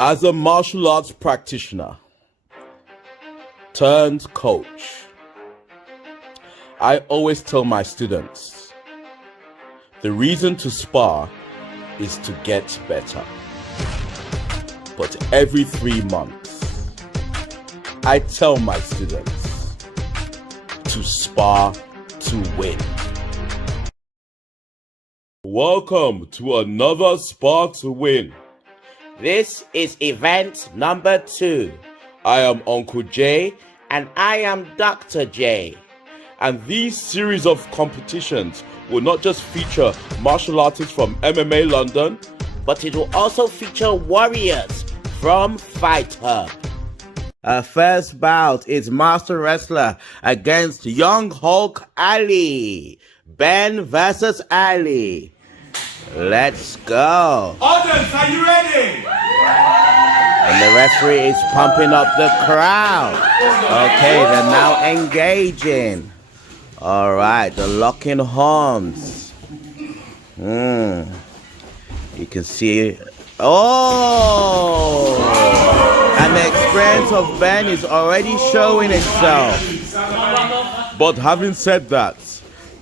As a martial arts practitioner turned coach, I always tell my students, the reason to spar is to get better. But every 3 months, I tell my students to spar to win. Welcome to another Spar to Win. This is event number 2. I am Uncle J, And I am Dr. J. and these series of competitions will not just feature martial artists from MMA London, But it will also feature warriors from Fight Hub. Our first bout is Master Wrestler against Young Hulk Ali. Ben versus Ali. Let's go. Audience, are you ready? And the referee is pumping up the crowd. Okay, they're now engaging. All right, the locking horns. You can see. Oh! And the experience of Ben is already showing itself. but having said that,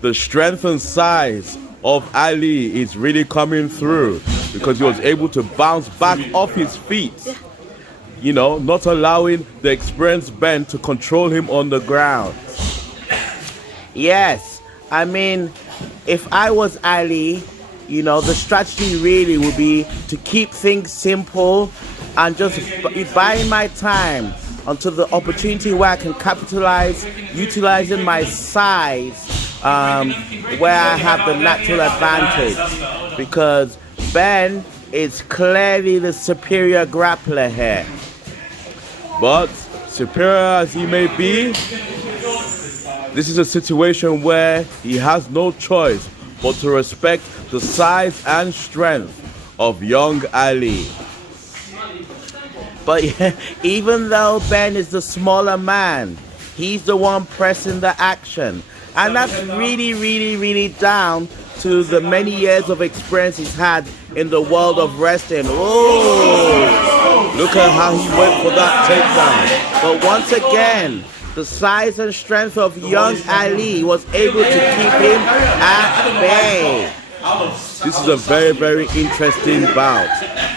the strength and size of Ali is really coming through because he was able to bounce back off his feet. You know, not allowing the experienced Ben to control him on the ground. Yes, I mean, if I was Ali, you know, the strategy really would be to keep things simple and just buying my time until the opportunity where I can capitalize, utilizing my size, where I have the natural advantage. Because Ben is clearly the superior grappler here. But superior as he may be, this is a situation where he has no choice but to respect the size and strength of young Ali. But even though Ben is the smaller man, he's the one pressing the action. And that's really down to the many years of experience he's had in the world of wrestling. Oh, Look at how he went for that takedown. but once again, the size and strength of young Ali was able to keep him at bay. This is a very interesting bout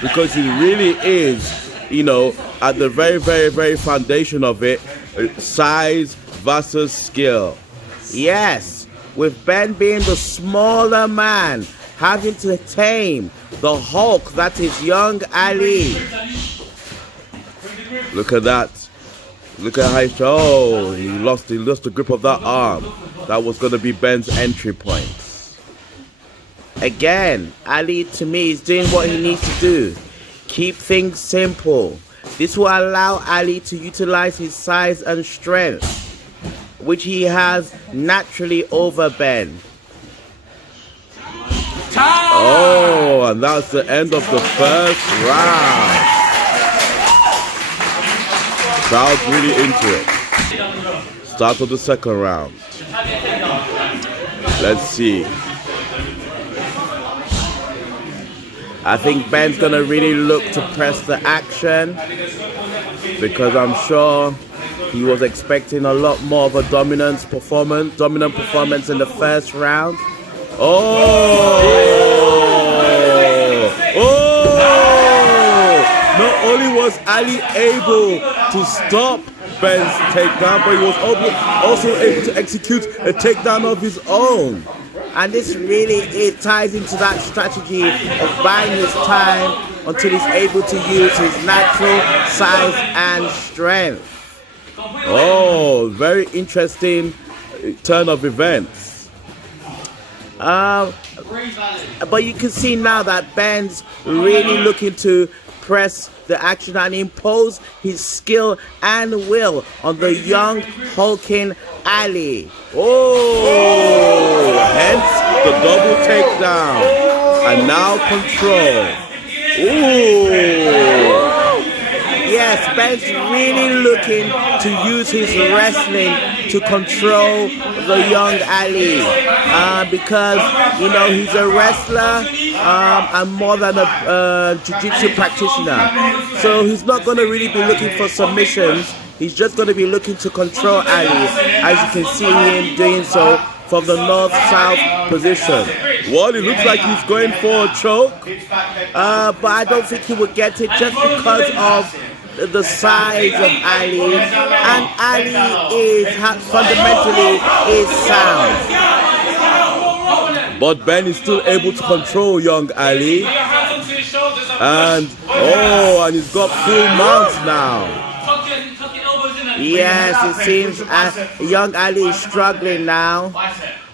because it really is, you know, at the very foundation of it, size versus skill. Yes, with Ben being the smaller man, having to tame the Hulk that is young Ali. Look at that. Look at how he lost the grip of that arm. That was going to be Ben's entry point. Again, Ali to me is doing what he needs to do. Keep things simple. This will allow Ali to utilize his size and strength, which he has naturally over Ben. Oh, and that's the end of the first round. Crowd's really into it. Start of the second round. Let's see. I think Ben's gonna really look to press the action because I'm sure he was expecting a lot more of a dominant performance in the first round. Oh! Not only was Ali able to stop Ben's takedown, but he was also able to execute a takedown of his own. And this really ties into that strategy of buying his time until he's able to use his natural size and strength. Oh, very interesting turn of events. But you can see now that Ben's really looking to press the action and impose his skill and will on the young hulking Ali. Oh, hence the double takedown. And now control. Ooh. Yes, Ben's really looking to use his wrestling to control the young Ali because, you know, he's a wrestler and more than a jiu-jitsu practitioner. So he's not going to really be looking for submissions. He's just going to be looking to control Ali, as you can see him doing so from the north-south position. Well, it looks like he's going for a choke. But I don't think he would get it just because of the size of Ali. And Ali is fundamentally is sound. But Ben is still able to control young Ali. And he's got full mounts now. Yes, it seems young Ali is struggling now.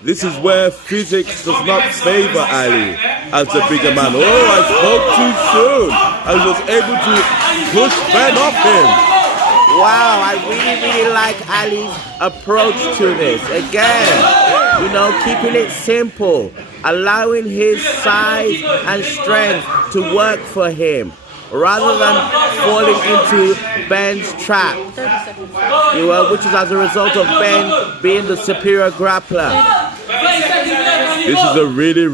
This is where physics does not favor Ali as the bigger man. I spoke too soon. I was able to push Ben off him. Wow, I really like Ali's approach to this. Again, keeping it simple, allowing his size and strength to work for him, rather than falling into Ben's trap, which is as a result of Ben being the superior grappler. This is a really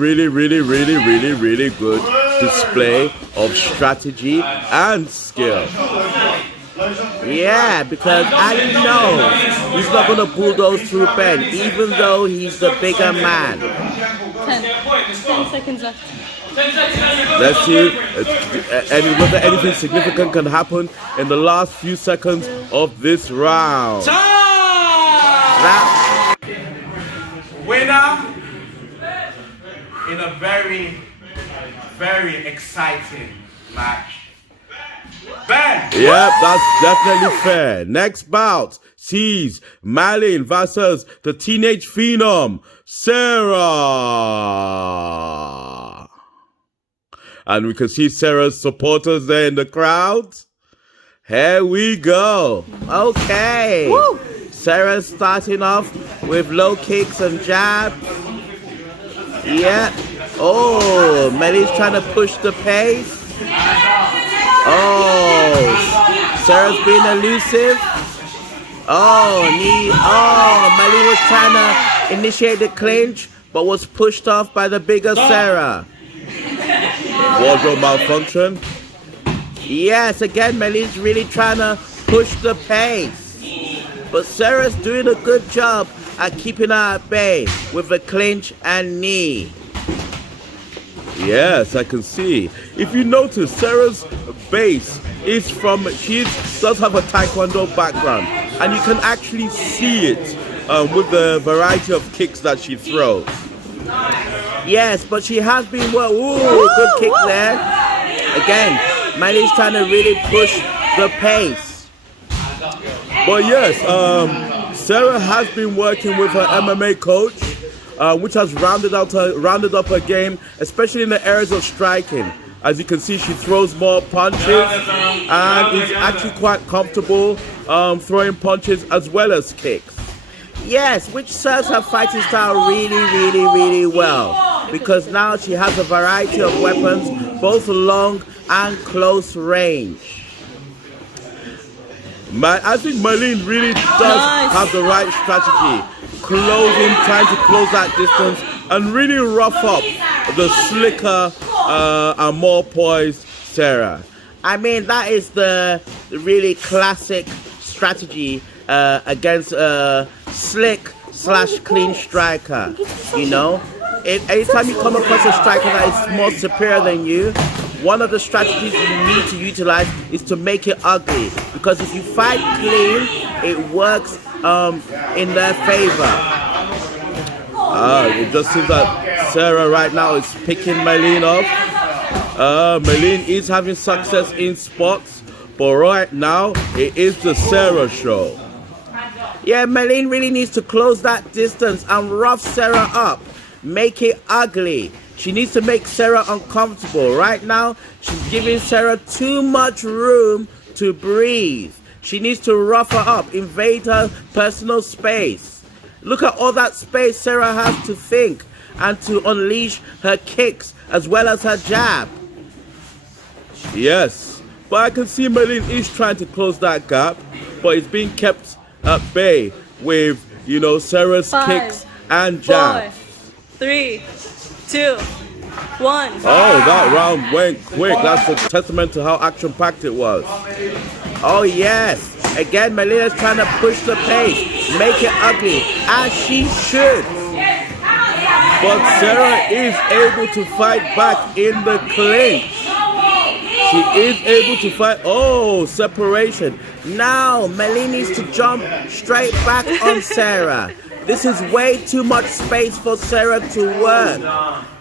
good display of strategy and skill. Yeah, because Ali knows he's not going to bulldoze through Ben, even though he's the bigger man. 10 seconds left. Let's see whether anything significant can happen in the last few seconds of this round. Winner in a very, very exciting match. Ben! Yep, that's definitely fair. Next bout sees Merlin versus the teenage phenom, Sarah. And we can see Sarah's supporters there in the crowd. Here we go. Okay. Woo. Sarah's starting off with low kicks and jabs. Yeah. Oh, Merlin's trying to push the pace. Oh, Sarah's being elusive. Oh, Merlin was trying to initiate the clinch, but was pushed off by the bigger Sarah. Wardrobe malfunction. Yes, again, Merlin's really trying to push the pace. But Sarah's doing a good job at keeping her at bay with the clinch and knee. Yes, I can see. If you notice, Sarah's base is she does have a taekwondo background, and you can actually see it with the variety of kicks that she throws. Yes, but she has been good kick there. Again, Merlin's trying to really push the pace. But yes, Sarah has been working with her MMA coach, which has rounded up her game, especially in the areas of striking. As you can see, she throws more punches and is actually quite comfortable throwing punches as well as kicks. Yes, which serves her fighting style really well, because now she has a variety of weapons, both long and close range. I think Merlin really does have the right strategy. Trying to close that distance and really rough up the slicker and more poised Sarah. I mean, that is the really classic strategy against a slick/clean striker. Anytime you come across a striker that is more superior than you, one of the strategies you need to utilize is to make it ugly, because if you fight clean, it works in their favor. It just seems that Sarah right now is picking Merlin off. Merlin is having success in spots, but right now it is the Sarah show. Yeah, Merlin really needs to close that distance and rough Sarah up. Make it ugly. She needs to make Sarah uncomfortable. Right now, she's giving Sarah too much room to breathe. She needs to rough her up, invade her personal space. Look at all that space Sarah has to think and to unleash her kicks as well as her jab. Yes, but I can see Merlin is trying to close that gap, but it's being kept at bay with, Sarah's 5, kicks and jabs. 4, 3, 2, 1. Oh, that round went quick. That's a testament to how action-packed it was. Oh yes. Again, Merlin is trying to push the pace, make it ugly, as she should. But Sarah is able to fight back in the clinch. She is able to fight. Oh, separation. Now, Merlin needs to jump straight back on Sarah. This is way too much space for Sarah to work.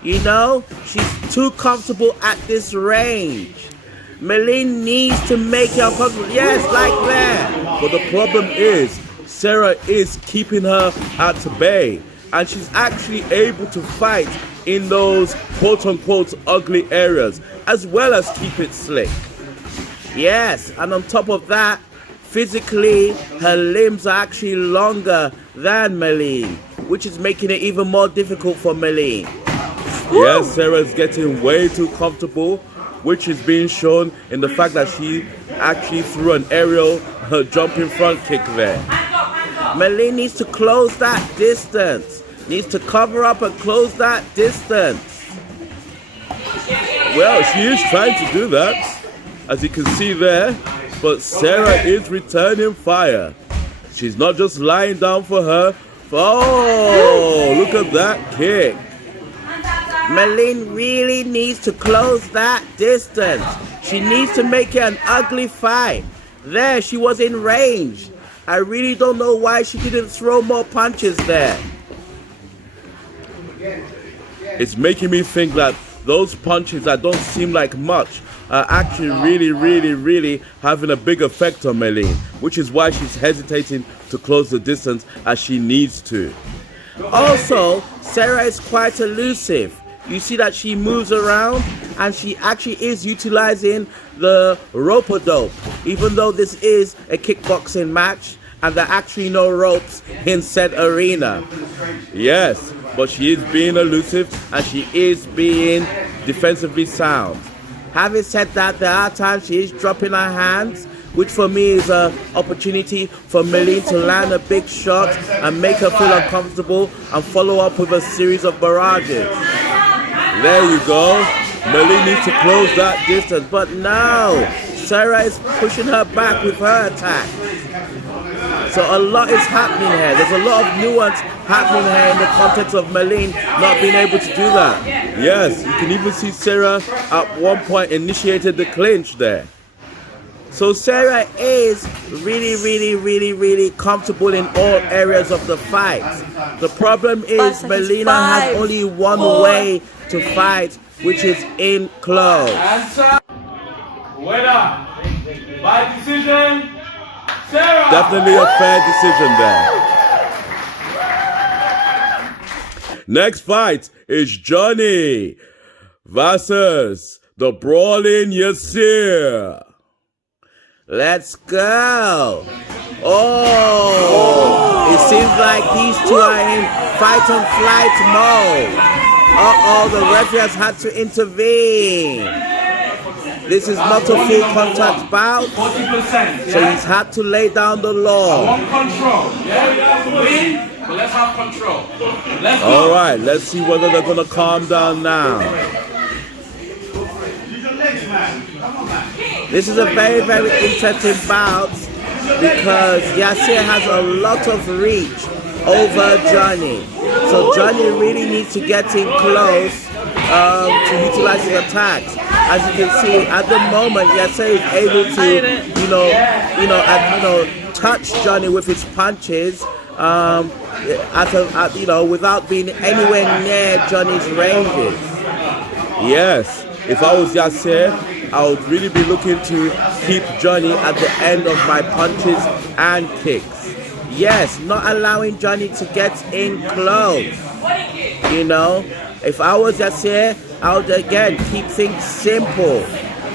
You know, she's too comfortable at this range. Merlin needs to make her uncomfortable. Yes, like that. But the problem is, Sarah is keeping her at bay. And she's actually able to fight in those quote-unquote ugly areas, as well as keep it slick. Yes, and on top of that, physically, her limbs are actually longer than Merlin, which is making it even more difficult for Merlin. Yes, Sarah's getting way too comfortable, which is being shown in the fact that she actually threw an aerial jumping front kick there. Merlin needs to close that distance. Needs to cover up and close that distance. Well, she is trying to do that, as you can see there, but Sarah is returning fire. She's not just lying down for her. Oh, look at that kick. Merlin really needs to close that distance. She needs to make it an ugly fight. There, she was in range. I really don't know why she didn't throw more punches there. It's making me think that those punches that don't seem like much are actually really having a big effect on Merlin, which is why she's hesitating to close the distance as she needs to. Also, Sarah is quite elusive. You see that she moves around and she actually is utilizing the rope-a-dope, even though this is a kickboxing match and there are actually no ropes in said arena. Yes, but she is being elusive and she is being defensively sound. Having said that, there are times she is dropping her hands, which for me is an opportunity for Merlin to land a big shot and make her feel uncomfortable and follow up with a series of barrages. There you go. Merlin needs to close that distance, but no, Sarah is pushing her back with her attack. So a lot is happening here. There's a lot of nuance happening here in the context of Merlin not being able to do that. Yes, you can even see Sarah at one point initiated the clinch there. So Sarah is really comfortable in all areas of the fight. The problem is Merlina has only one way to fight, which is in close. Answer. Winner by decision, Sarah. Definitely a fair decision there. Next fight is Johnny versus the Brawling Yasir. Let's go. Oh, it seems like these two are in fight and flight mode. The referee has had to intervene. This is not a full contact bout, 40%. so he's had to lay down the law. I want control. Yeah, win, but let's have control. Let's go. All right, let's see whether they're gonna calm down now. This is a very interesting bout because Yasir has a lot of reach over Johnny. So Johnny really needs to get in close to utilize his attacks. As you can see, at the moment, Yasir is able to, touch Johnny with his punches, without being anywhere near Johnny's ranges. Yes, if I was Yasir, I would really be looking to keep Johnny at the end of my punches and kicks. Yes, not allowing Johnny to get in close. You know, if I was Yasir, I would again keep things simple.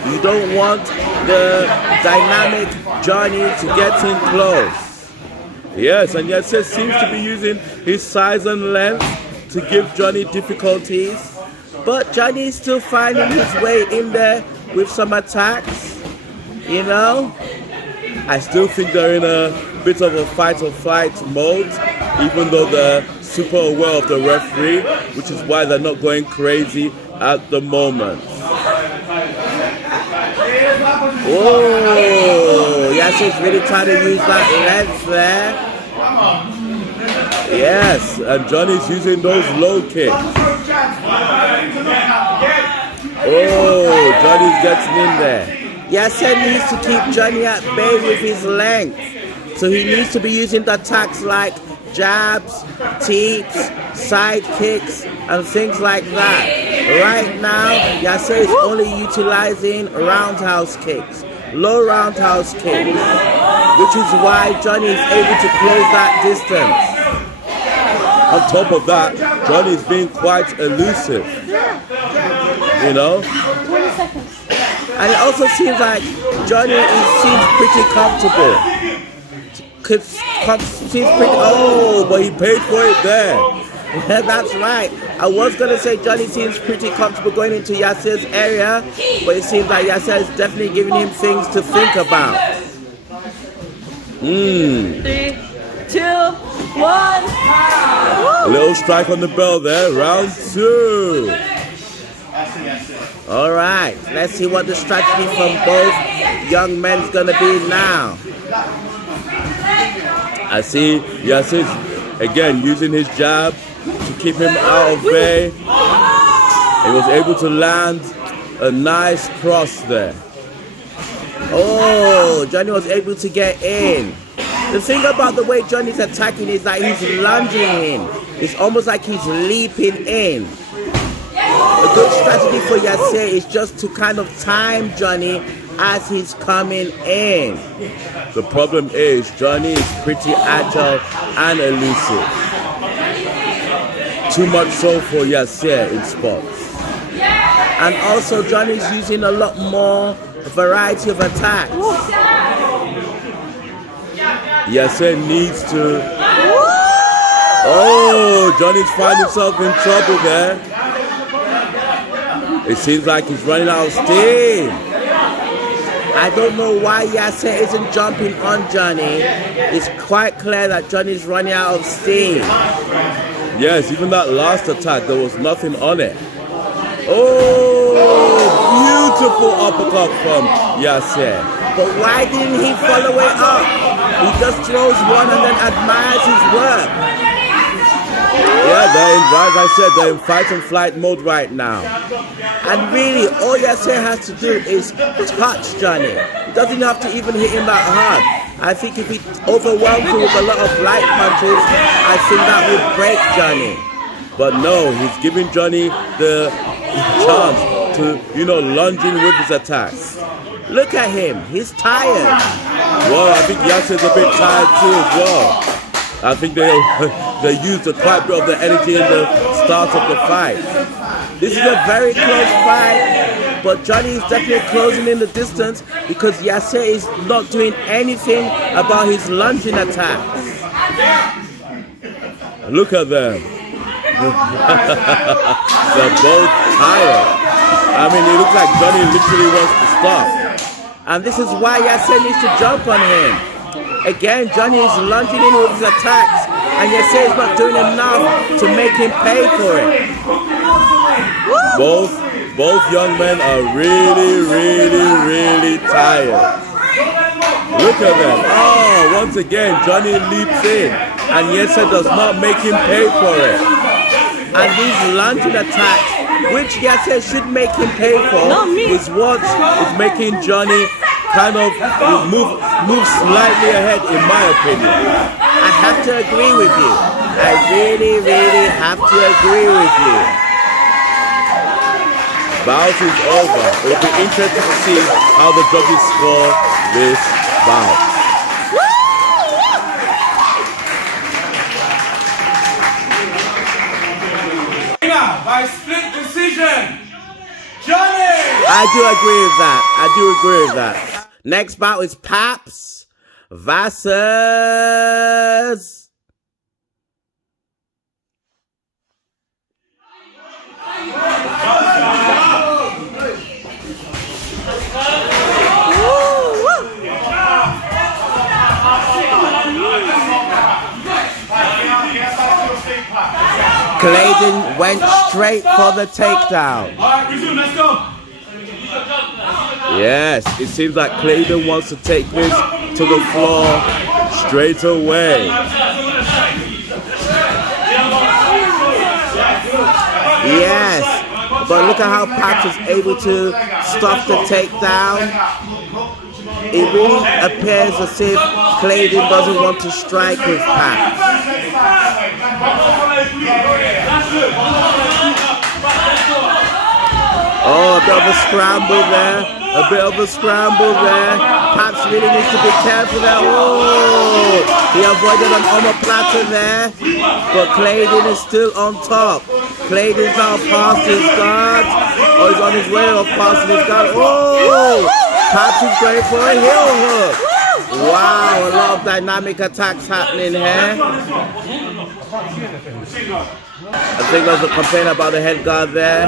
You don't want the dynamic Johnny to get in close. Yes, and Yasir seems to be using his size and length to give Johnny difficulties. But Johnny is still finding his way in there with some attacks, you know. I still think they're in a bit of a fight or flight mode, even though they're super aware of the referee, which is why they're not going crazy at the moment. Oh, Yasser's really trying to use that length there. Yes, and Johnny's using those low kicks. Oh, Johnny's getting in there. Yasser needs to keep Johnny at bay with his length. So he needs to be using the attacks like jabs, teeps, side kicks, and things like that. Right now, Yasser is only utilizing roundhouse kicks, low roundhouse kicks, which is why Johnny is able to close that distance. On top of that, Johnny is being quite elusive. You know? 20 seconds. And it also seems like Johnny seems pretty comfortable. Oh, but he paid for it there. Yeah, that's right. I was going to say Johnny seems pretty comfortable going into Yasser's area, but it seems like Yasser is definitely giving him things to think about. 3, 2, 1. A little strike on the bell there. Round 2. All right. Let's see what the strategy from both young men is going to be now. I see Yasser again using his jab to keep him out of bay. He was able to land a nice cross there. Oh, Johnny was able to get in. The thing about the way Johnny's attacking is that he's lunging in. It's almost like he's leaping in. A good strategy for Yasser is just to kind of time Johnny as he's coming in. The problem is Johnny is pretty agile and elusive. Too much so for Yasser in spots. And also Johnny's using a lot more variety of attacks. Yasser needs to... Oh, Johnny's finding himself in trouble there. It seems like he's running out of steam. I don't know why Yasser isn't jumping on Johnny. It's quite clear that Johnny's running out of steam. Yes, even that last attack, there was nothing on it. Oh, beautiful uppercut from Yasser. But why didn't he follow it up? He just throws one and then admires his work. Yeah, like I said, they're in fight and flight mode right now. And really, all Yasser has to do is touch Johnny. He doesn't have to even hit him that hard. I think if he overwhelms him with a lot of light punches, I think that would break Johnny. But no, he's giving Johnny the chance to, lunge in with his attacks. Look at him, he's tired. Well, I think Yasser's a bit tired too as well. I think they used quite a bit of the energy in the start of the fight. This is a very close fight, but Johnny is definitely closing in the distance because Yasser is not doing anything about his lunging attacks. Look at them. They're both tired. I mean, it looks like Johnny literally wants to stop. And this is why Yasser needs to jump on him. Again, Johnny is lunging in with his attacks, and Yasser is not doing enough to make him pay for it. Both young men are really, really, really tired. Look at them. Oh, once again, Johnny leaps in, and Yasser does not make him pay for it. And these lunging attacks, which Yasser should make him pay for, is what is making Johnny kind of move slightly ahead, in my opinion. I have to agree with you. I really, really have to agree with you. Bout is over. It will be interesting to see how the judges score this bout. By split decision, Johnny! I do agree with that. Next bout is Paps versus... Clayton went straight for the takedown. Alright, resume, let's go. Yes, it seems like Clayton wants to take this to the floor straight away. Yes, but look at how Pat is able to stop the takedown. It really appears as if Clayton doesn't want to strike with Pat. Oh, a bit of a scramble there. A bit of a scramble there. Pat really needs to be careful there. Oh, he avoided an omoplata there. But Clayton is still on top. Clayton's now past his guard. Oh, he's on his way of passing his guard. Oh, Pat is going for a heel hook. Wow, a lot of dynamic attacks happening here. I think there's a complaint about the head guard there.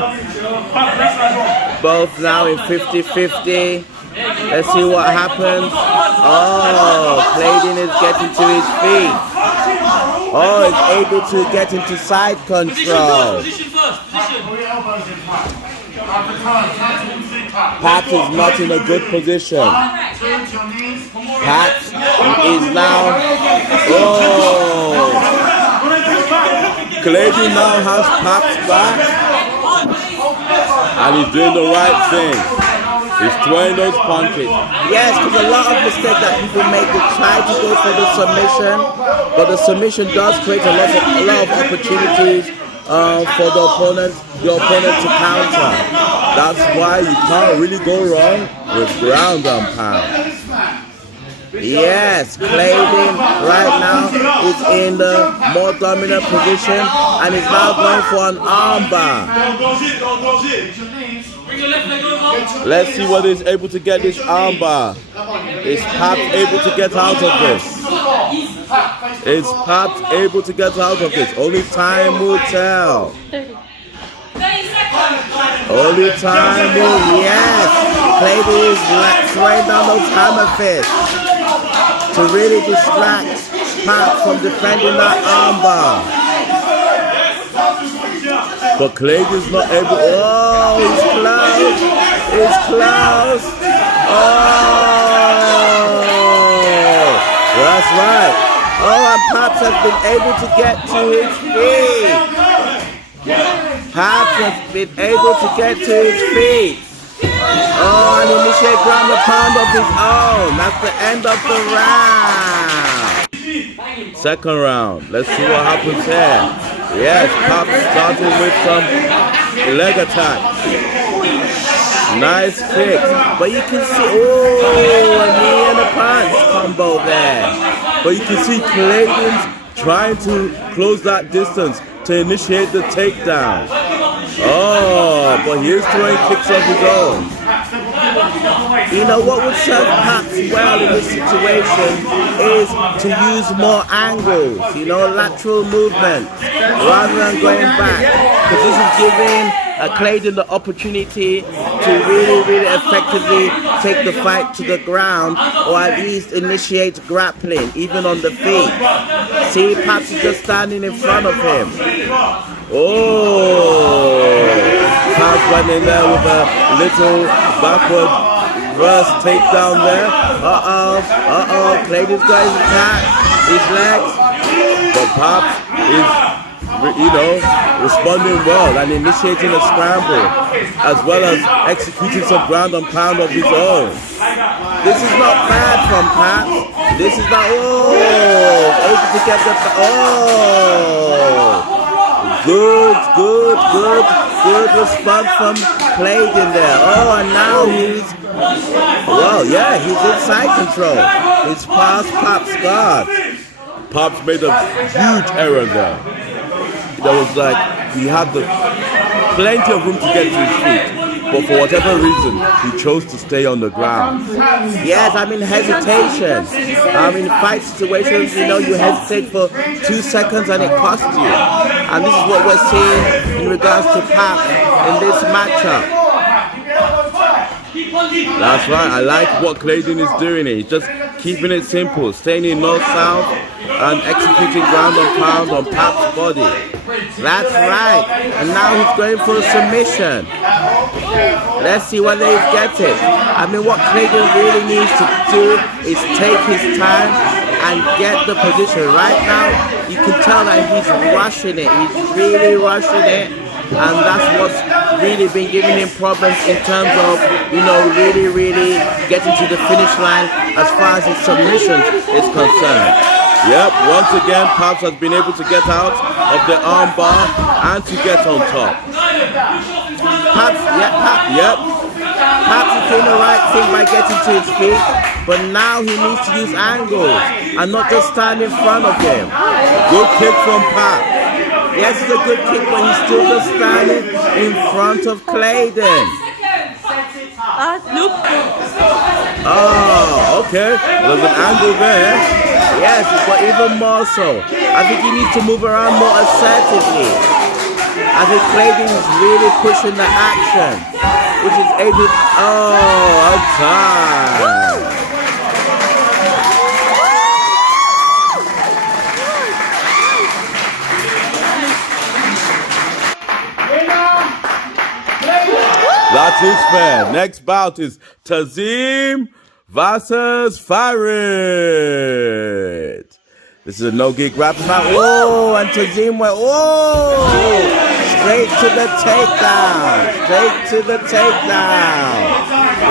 Both now in 50-50. Let's see what happens. Oh, Clayton is getting to his feet. Oh, he's able to get into side control. Pat is not in a good position. Pat is now... Oh! Clayton now has Pat's back. And he's doing the right thing. He's throwing those punches. Yes, because a lot of mistakes that people make, they try to go for the submission, but the submission does create a lot of opportunities for the opponent to counter. That's why you can't really go wrong with ground and pound. Yes, Clayton right now is in the more dominant position and is now going for an armbar. Let's see whether he's able to get this armbar. Is Pat able to get out of this? Is Pat able to get out of this? Only time will tell. 30 seconds. Only time will, yes. Clayton is throwing down those hammer fists to really distract Pat from defending that armbar. But Clayton's not able. Oh, he's close. It's close. Oh, that's right. Oh, and Pat has been able to get to his feet. Pat has been able to get to his feet. Oh, and initiate ground and pound of his own. That's the end of the round. Second round. Let's see what happens here. Yes, Pop starting with some leg attack. Nice kick. But you can see, oh, a knee and a punch combo there. But you can see Clayton's trying to close that distance to initiate the takedown. Oh, but he's throwing kicks of his own. You know what would serve Pat well in this situation is to use more angles, lateral movement rather than going back. Because this is giving Clayton the opportunity to really effectively take the fight to the ground or at least initiate grappling, even on the feet. See, Pat is just standing in front of him. Oh, Pat went in there with a little backward reverse takedown there. Clayton's got his attack, his legs. But Pat is, responding well and initiating a scramble, as well as executing some ground and pound of his own. This is not bad from Pat. This is not, able to get the, good response from Clayton there. Oh, and now he's in side control. He's past Pop's guard. Pop's made a huge error there. There was he had plenty of room to get to his feet, but for whatever reason, he chose to stay on the ground. Yes, hesitation. Fight situations, you hesitate for 2 seconds and it costs you. And this is what we're seeing in regards to Pat in this matchup. That's right, I like what Clayton is doing here. He's just keeping it simple, staying in north-south and executing ground and pound on Pat's body. That's right. And now he's going for a submission. Let's see whether he gets it. I mean, what Clayton really needs to do is take his time and get the position. Right now, you can tell that he's rushing it. He's really rushing it. And that's what's really been giving him problems in terms of, really getting to the finish line as far as his submission is concerned. Yep, once again, Paps has been able to get out of the arm bar and to get on top. Paps is doing the right thing by getting to his feet, but now he needs to use angles and not just stand in front of him. Good kick from Paps. Yes, it's a good kick, but he's still just standing in front of Clayton. Look. Oh, okay. There's an angle there. Yes, but even more so. I think he needs to move around more assertively. I think Clayton is really pushing the action, which is able. Oh, a time. That is fair. Next bout is Tazim versus Farid. This is a no-gig rap bout. Whoa, and Tazim went, whoa! Straight to the takedown. Straight to the takedown.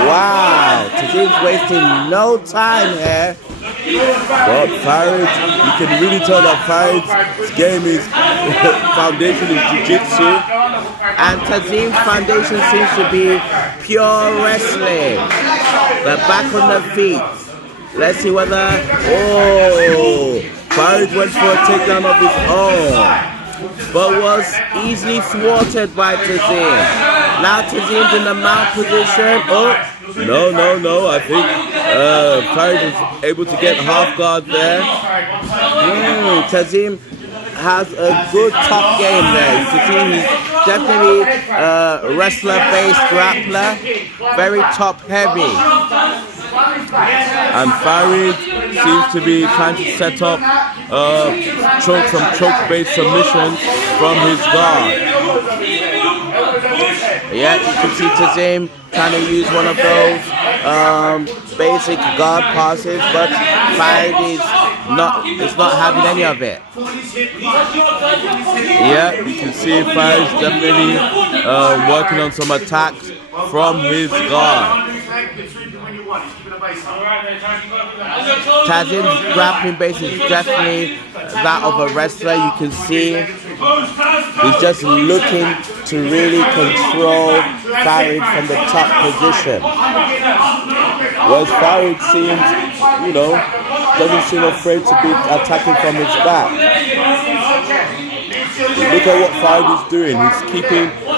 Wow, Tazim's wasting no time here. But Farid, you can really tell that Farid's game is foundation is jiu-jitsu. And Tazim's foundation seems to be pure wrestling. The back on the feet. Let's see whether... Oh! Farid went for a takedown of his own, but was easily thwarted by Tazim. Now Tazim's in the mount position. Oh! No. I think Farid was able to get half guard there. Tazim has a good top game there. You can see he's definitely a wrestler-based grappler, very top-heavy. And Farid seems to be trying to set up some choke-based submissions from his guard. Yeah, you can see Tazim trying to use one of those basic guard passes, but Farid is not having any of it. Yeah, you can see Farid's definitely working on some attacks from his guard. Tazim's grappling base is definitely that of a wrestler. You can see he's just looking to really control Farid from the top position. Whereas Farid seems, doesn't seem afraid to be attacking from his back. Look at what Farid is doing.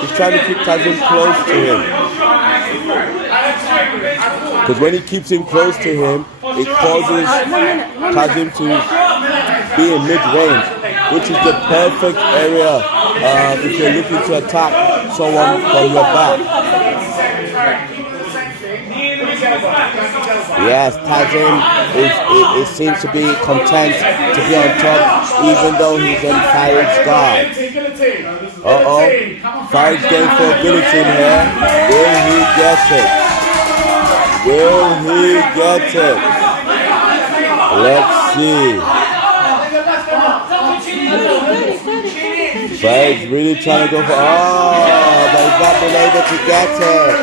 He's trying to keep Tazim close to him. Because when he keeps him close to him, it causes Tazim to be in mid-range, which is the perfect area if you're looking to attack someone from your back. Yes, Tazim it seems to be content to be on top, even though he's in Farid's guard. Farid's going for a guillotine here. Will he get it? Will he get it? Let's see. Farid's really trying to go for... but he's not been able to get it.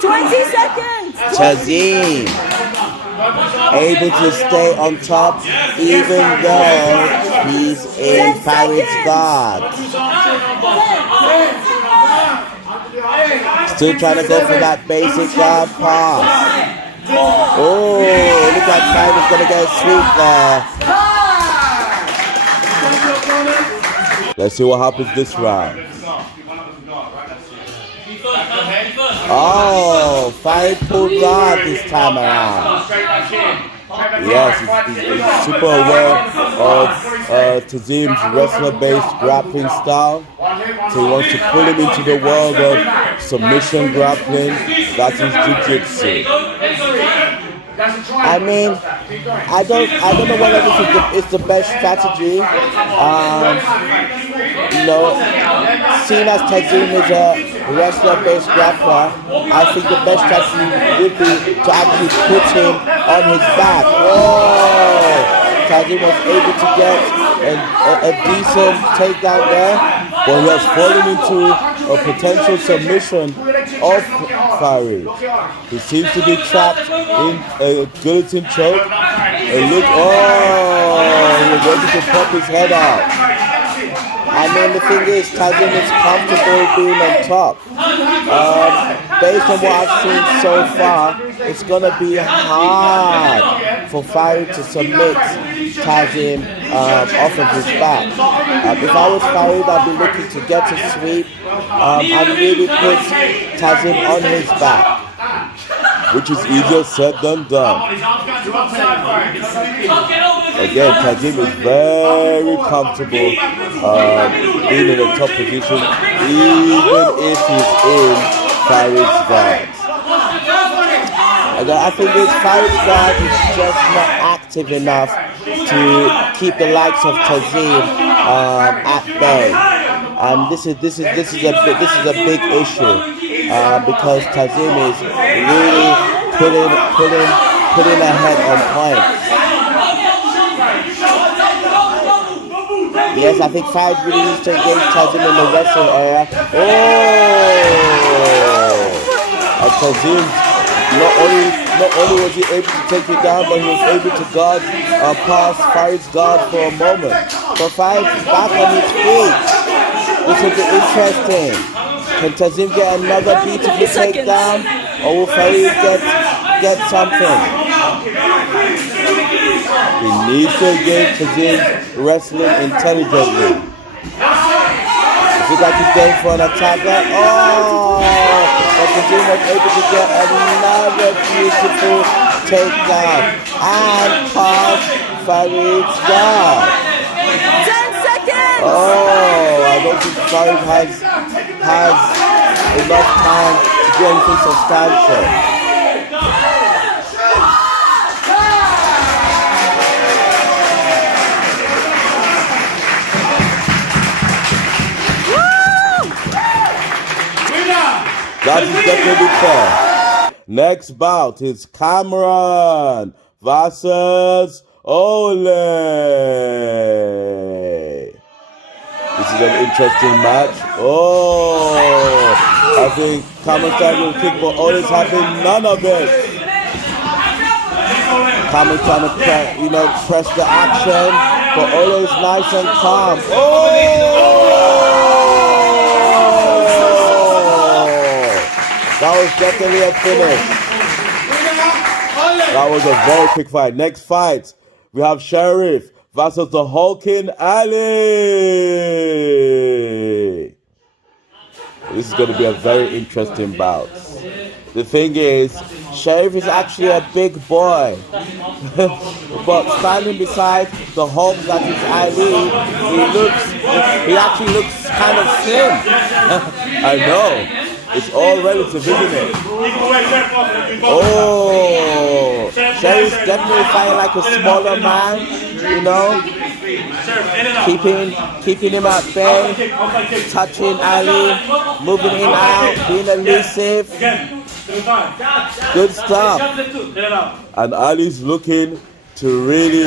20 seconds. Tazim able to stay on top even though he's in Farid's guard. Still trying to go for that basic guard pass. Oh, look like Farid's going to get a sweep there. Let's see what happens this round. Oh, Farid pulled guard this time around. Yes, he's super aware of Tazim's wrestler-based grappling style. So he wants to pull him into the world of submission grappling. That's his jiu-jitsu. I mean, I don't know whether this is the best strategy. You know, seeing as Tazim is a wrestler-based grappler, I think the best strategy would be to actually put him on his back. Oh! Tazim was able to get a decent takedown there, but he has fallen into a potential submission of Farid. He seems to be trapped in a guillotine choke. He was able to pop his head out. I mean, the thing is, Tazim is comfortable being on top. Based on what I've seen so far, it's going to be hard for Farid to submit Tazim off of his back. If I was Farid, I'd be looking to get a sweep and really put Tazim on his back, which is easier said than done. Again, Tazim is very comfortable being in a top position, even if he's in Farid's guard. I think this Farid's guard is just not active enough to keep the likes of Tazim at bay. This is a big issue because Tazim is really putting ahead on points. Yes, I think Farid really needs to engage Tazim in the wrestling area. Oh! And Tazim, not only was he able to take it down, but he was able to guard past Farid's guard for a moment. So Farid's back on his feet. This will be interesting. Can Tazim get another beautiful takedown, or will Farid get something? He needs to engage Tazim's wrestling intelligently. Is it like he's going for an attack there? Oh! But Tazim was able to get another beautiful takedown and pass Farid's guard. 10 seconds! Oh, I don't think Farid has enough time to do anything substantial. That is definitely fair. Next bout is Cameron versus Ole. This is an interesting match. Oh, I think Cameron's trying to kick, but Ole's having none of it. Cameron's trying to press the action, but Ole is nice and calm. Oh! That was definitely a finish. That was a very quick fight. Next fight, we have Sheriff versus the Hulking Ali. This is going to be a very interesting bout. The thing is, Sheriff is actually a big boy. But standing beside the Hulk that is Ali, he actually looks kind of slim. I know. It's all relative, isn't it? Oh, Sheriff's definitely fighting like a smaller man, you know, keeping him at bay, touching Ali, moving in out, being elusive. Good stuff. And Ali's looking to really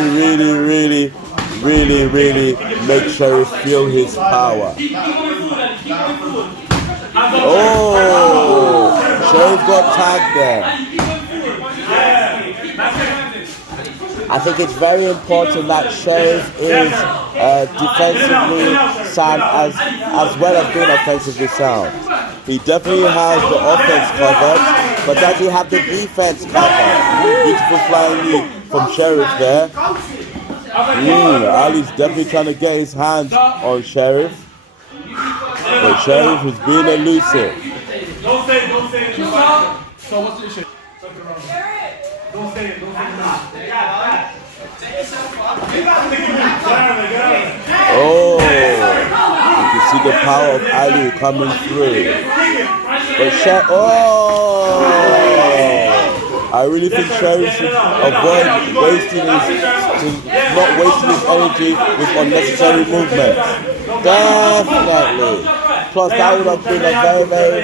make Sheriff feel his power. Oh, Sheriff got tagged there. I think it's very important that Sheriff is defensively sound as well as being offensively sound. He definitely has the offense covered, but does he have the defense covered? Beautiful flying knee from Sheriff there. Ali's definitely trying to get his hands on Sheriff. But Sheriff is being elusive. Don't say it. So what's the issue? Don't say it. Oh, you can see the power of Ali coming through. But I really think Sherry should avoid not wasting his energy with unnecessary movements. Definitely. Plus, that would have been a very, very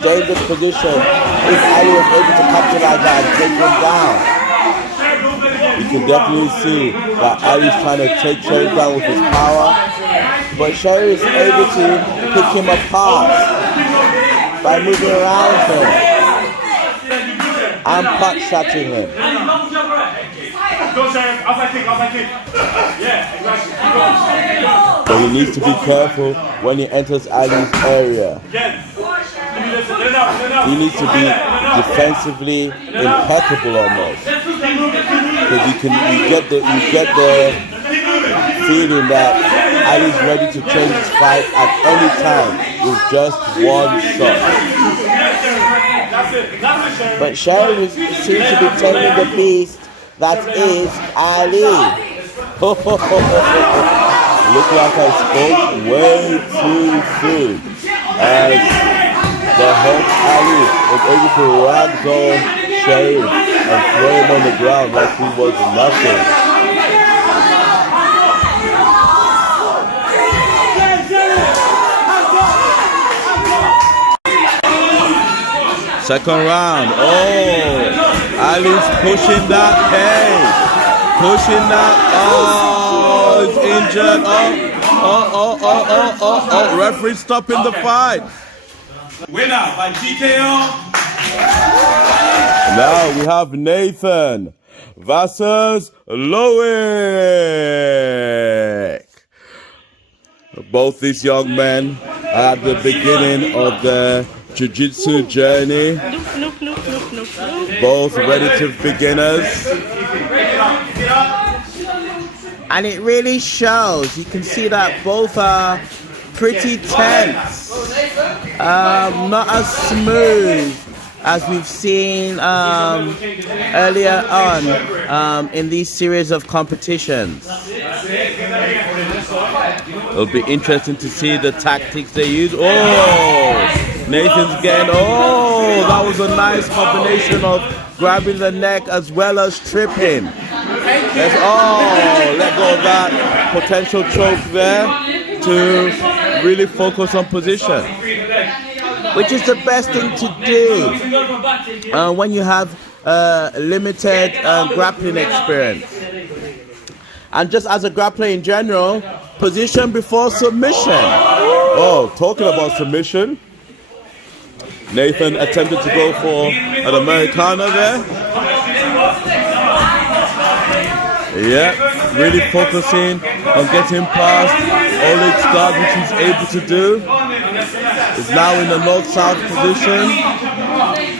dangerous position if Ali was able to capitalize that and take him down. You can definitely see that Ali's trying to take Sherry down with his power, but Sherry is able to pick him apart by moving around him and pot-shotting him. But he needs to be careful when he enters Ali's area. He needs to be defensively impeccable almost, because you get the feeling that Ali's ready to change his fight at any time with just one shot. But Sherry seems to be taming the beast that is Ali. Look like I spoke way too soon, as the Hulk Ali was able to ragdoll Sherry and throw him on the ground like he was nothing. Second round. Oh, Ali's pushing that pace. Pushing that. Oh, it's injured. Oh. Referee stopping the fight. Winner by TKO. Now we have Nathan versus Lloyd. Both these young men are at the beginning of their jiu-jitsu journey. Both relative beginners. And it really shows. You can see that both are pretty tense. Not as smooth as we've seen earlier on in these series of competitions. It'll be interesting to see the tactics they use. Oh, Nathan's getting, oh, that was a nice combination of grabbing the neck as well as tripping. Let go of that potential choke there to really focus on position, which is the best thing to do when you have limited grappling experience. And just as a grappler in general, position before submission. Oh, talking about submission, Nathan attempted to go for an Americana there. Yeah, really focusing on getting past Oleg's guard, which he's able to do. Is now in the north-south position.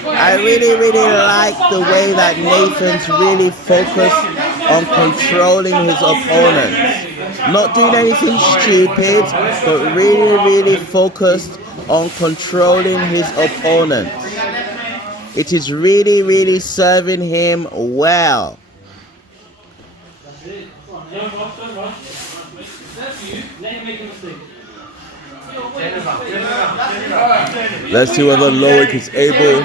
I really like the way that Nathan's really focused on controlling his opponent. Not doing anything stupid, but really focused on controlling his opponent. It is really serving him well. Let's see whether Lloyd is able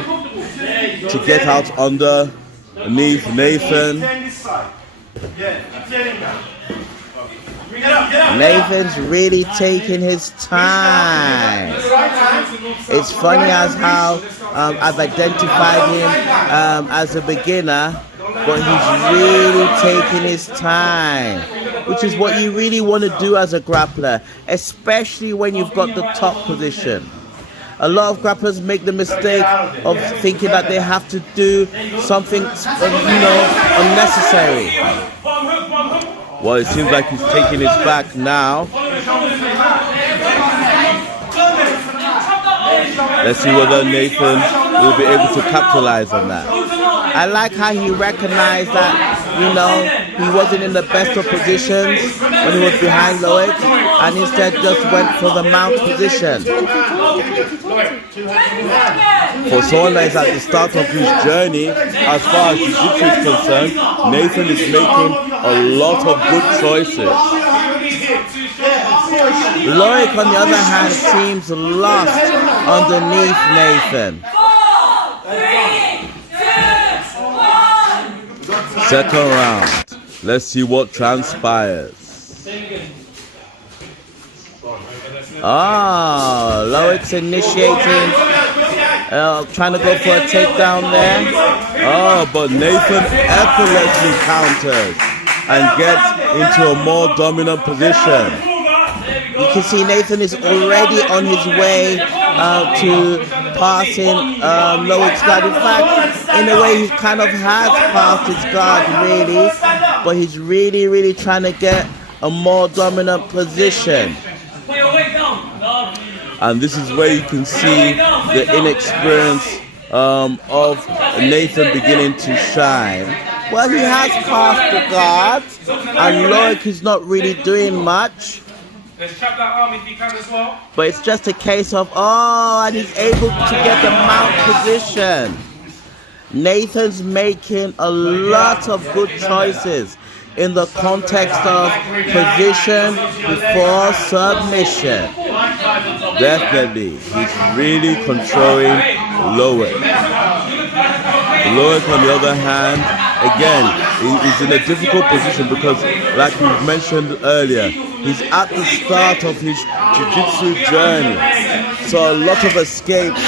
to get out underneath Nathan. Nathan's really taking his time. It's funny as how I've identified him as a beginner, but he's really taking his time, which is what you really want to do as a grappler, especially when you've got the top position. A lot of grapplers make the mistake of thinking that they have to do something, unnecessary. Well, it seems like he's taking his back now. Let's see whether Nathan will be able to capitalize on that. I like how he recognized that, he wasn't in the best of positions when he was behind Lloyd, and instead just went for the mount position. For someone that is at the start of his journey, as far as jiu-jitsu is concerned, Nathan is making a lot of good choices. Lloyd, on the other hand, seems lost underneath Nathan. 4, 3, 2, Second round. Let's see what transpires. Lloyd's initiating, trying to go for a takedown there. But Nathan effortlessly counters and gets into a more dominant position. You can see Nathan is already on his way to passing Lloyd's guard. In fact, in a way, he kind of has passed his guard, really, but he's really trying to get a more dominant position. And this is where you can see the inexperience of Nathan beginning to shine. Well, he has passed the guard, and Lloyd is not really doing much. Let's trap that arm if you can as well. But it's just a case of, and he's able to get the mount position. Nathan's making a lot of good choices in the context of position before submission. Definitely, he's really controlling Lloyd. Lloyd, on the other hand, again, he's in a difficult position because, like we mentioned earlier, he's at the start of his jiu-jitsu journey. So a lot of escapes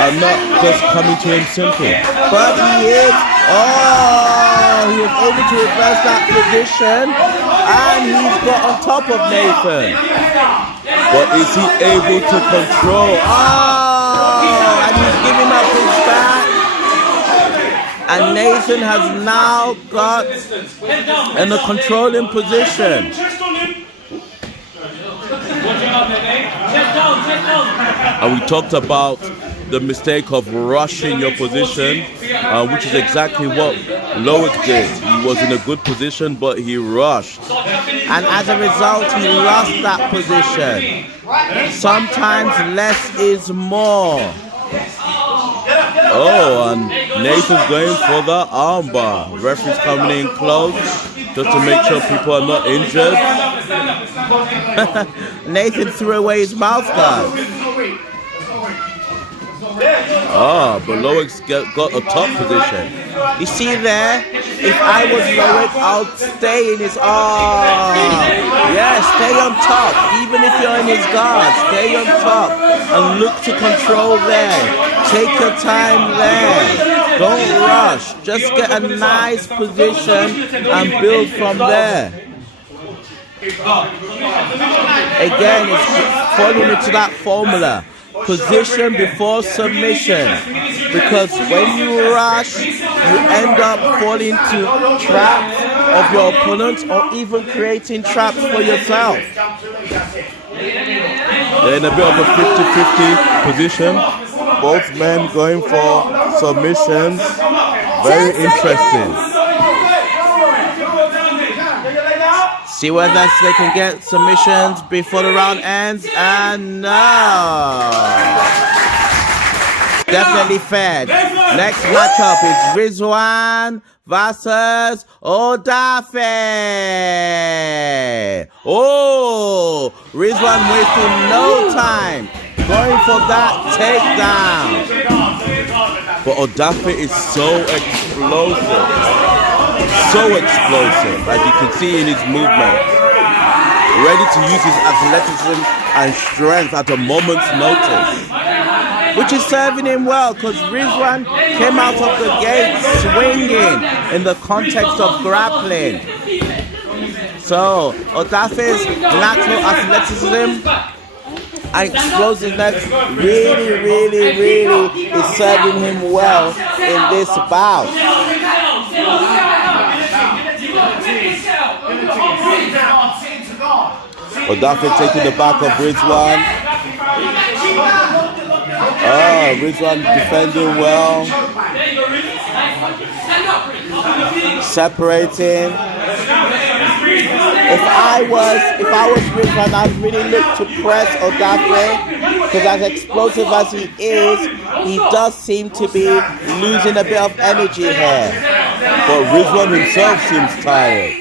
are not just coming to him simply. But he is, he was able to reverse that position, and he's got on top of Nathan. But is he able to control? And he's giving up his back. And Nathan has now got in a controlling position. And we talked about the mistake of rushing your position, which is exactly what Lloyd did. He was in a good position, but he rushed. And as a result, he lost that position. Sometimes less is more. And Nathan's going for the armbar. Referee's coming in close just to make sure people are not injured. Nathan threw away his mouth guard. But Lloyd's got a top position. You see there, if I was Lloyd, I'll stay in his stay on top. Even if you're in his guard, stay on top and look to control there. Take your time there. Don't rush. Just get a nice position and build from there. Again, it's falling into that formula. Position before submission, because when you rush, you end up falling into traps of your opponent or even creating traps for yourself. They're in a bit of a 50-50 position. Both men going for submissions. Very interesting. See whether they can get submissions before the round ends, and no. Definitely fair. Next matchup is Rizwan versus Odyfe. Rizwan wasting no time going for that takedown. But Odyfe is so explosive. So explosive, as you can see in his movement. Ready to use his athleticism and strength at a moment's notice. Which is serving him well, because Rizwan came out of the gate swinging in the context of grappling. So Odafe's natural athleticism and explosiveness really is serving him well in this bout. Odyfe taking the back of Rizwan. Rizwan defending well. Separating. If I was Rizwan, I'd really look to press Odyfe, because as explosive as he is, he does seem to be losing a bit of energy here. But Rizwan himself seems tired.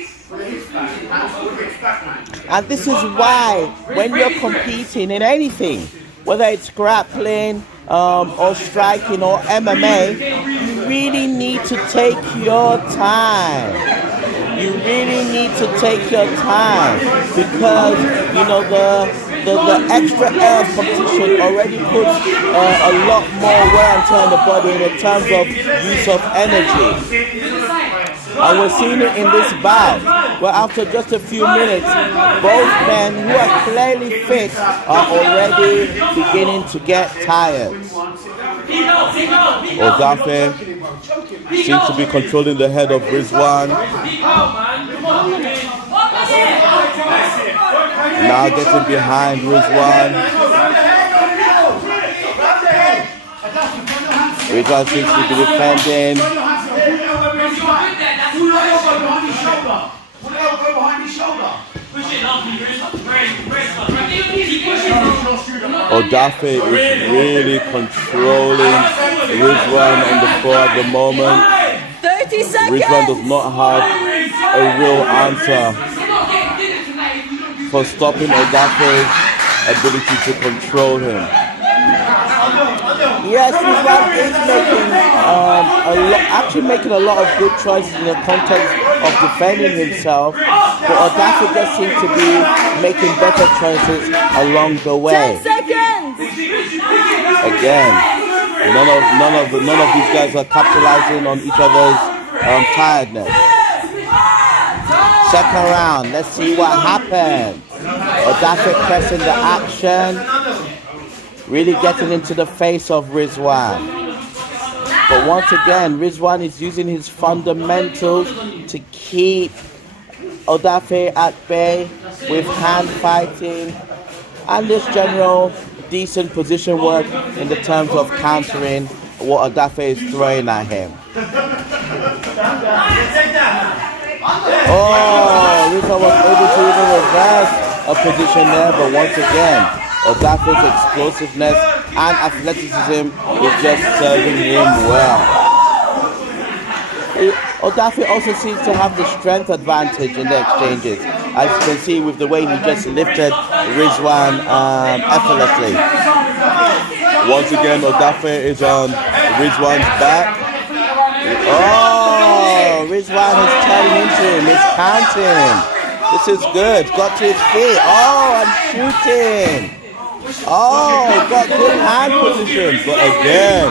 And this is why, when you're competing in anything, whether it's grappling or striking or MMA, really need to take your time. You really need to take your time because, you know, the extra air of competition already puts a lot more wear and tear on the body in terms of use of energy. And we're seeing it in this bout, where after just a few minutes, both men who are clearly fit are already beginning to get tired. Odyfe seems to be controlling the head of Rizwan. Now getting behind Rizwan. Rizwan seems to be defending. Odyfe is really controlling Rizwan on the floor at the moment. 30 seconds. Rizwan does not have a real answer for stopping Odafe's ability to control him. Yes, Rizwan is making a lot of good choices in the context of defending himself, but Odyfe just seems to be making better choices along the way. 10 seconds. Again, none of these guys are capitalizing on each other's tiredness. Second round, let's see what happens. Odyfe pressing the action, really getting into the face of Rizwan. But once again, Rizwan is using his fundamentals to keep Odyfe at bay with hand fighting and this general decent position work in the terms of countering what Odyfe is throwing at him. Oh, Rizwan was able to even reverse a position there, but once again, Odafe's explosiveness and athleticism is just serving him well. Odyfe also seems to have the strength advantage in the exchanges, as you can see with the way he just lifted Rizwan effortlessly. Once again, Odyfe is on Rizwan's back. Oh, Rizwan is turning into him, he's counting. This is good, got to his feet. Oh, and shooting. Oh, got good hand position. But again,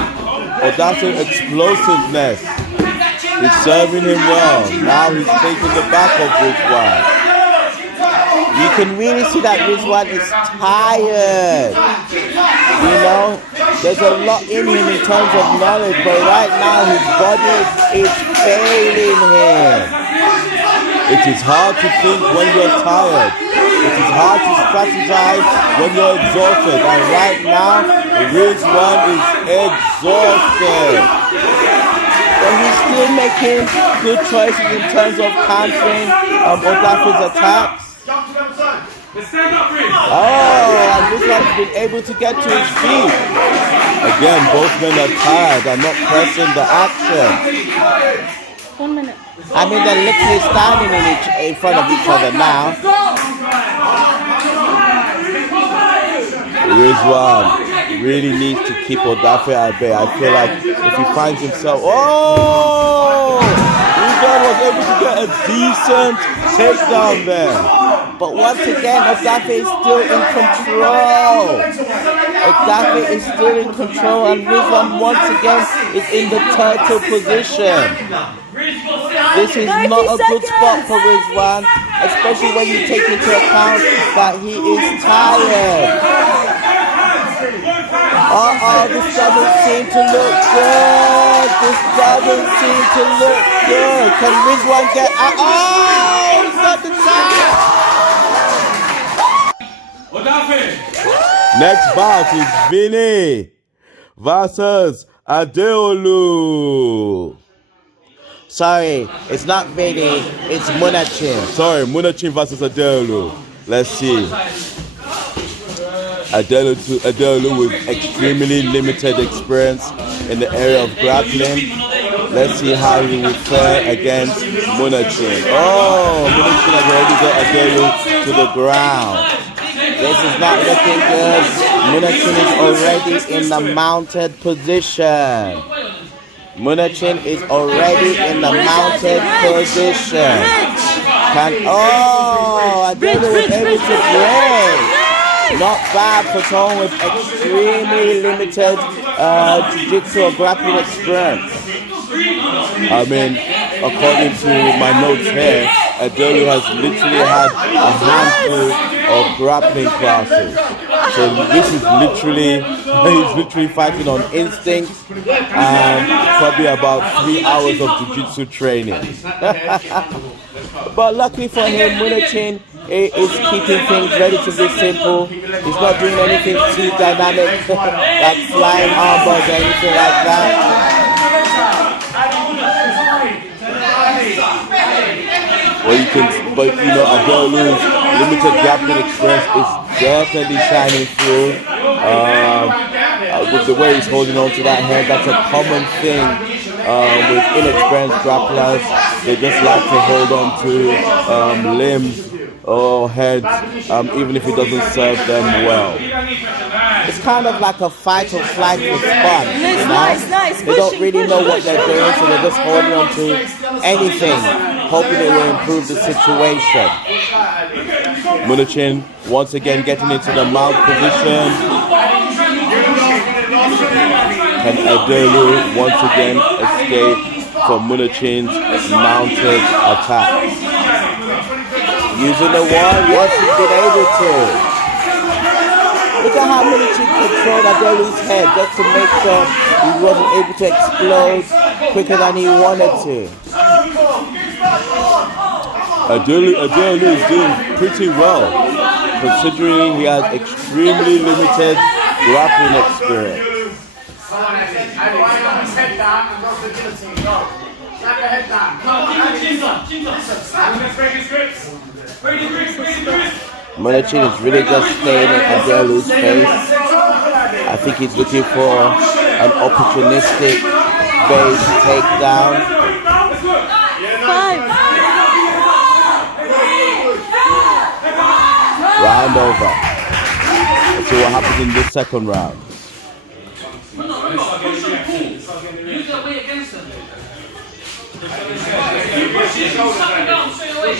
Odafe's explosiveness is serving him well. Now he's taking the back of Rizwan. You can really see that Rizwan is tired. You know, there's a lot in him in terms of knowledge, but right now his body is failing him. It is hard to think when you're tired. It is hard to strategize when you're exhausted. And right now, Rizwan is exhausted. But he's still making good choices in terms of countering Odafe's attacks. Oh, and Rizwan's been able to get to his feet. Again, both men are tired and not pressing the action. 1 minute. I mean, they're literally standing in front of each other now. Rizwan really needs to keep Odyfe at bay. I feel like if he finds himself... Oh! Rizwan was able to get a decent takedown there. But once again, Odyfe is still in control. Odyfe is still in control, and Rizwan once again is in the turtle position. This is not a good spot for Rizwan, especially when you take into account that he is tired. This doesn't seem to look good. This doesn't seem to look good. Can Rizwan get out? Oh, he's got the tap. Next bout is Vinnie versus Adela. Sorry, it's not Vinnie, it's Munachin. Sorry, Munachin versus Adela. Let's see. Adela with extremely limited experience in the area of grappling. Let's see how he will fare against Munachin. Oh, Munachin has already got Adela to the ground. This is not looking good. Munachin is already in the mounted position. Munachin is already in the mounted position. Adela was able to break. Not bad for someone with extremely limited jiu-jitsu or grappling experience. I mean, according to my notes here, Adela has literally had a handful of grappling classes. So this is he's literally fighting on instinct and probably about 3 hours of jiu-jitsu training. But luckily for him, Munachin is keeping things relatively simple. He's not doing anything too dynamic, like flying armbars or anything like that. Adela's limited grappling experience is definitely shining through. With the way he's holding on to that head, that's a common thing with inexperienced grapplers. They just like to hold on to limbs or heads, even if it doesn't serve them well. It's kind of like a fight or flight with fun. Nice. They don't really know what they're doing, so they're just holding on to anything, hoping it will improve the situation. Munachin once again getting into the mount position. And Adela once again escape from Munachin's mounted attack. Using the wall, yes, he's been able to. Look at how Munachin controlled Adela's head just to make sure he wasn't able to explode quicker than he wanted to. Adela is doing pretty well, considering he has extremely limited grappling experience. Munachin is really just staying in Adela's face. I think he's looking for an opportunistic base takedown. 5. Round over. Let's see what happens in this second round.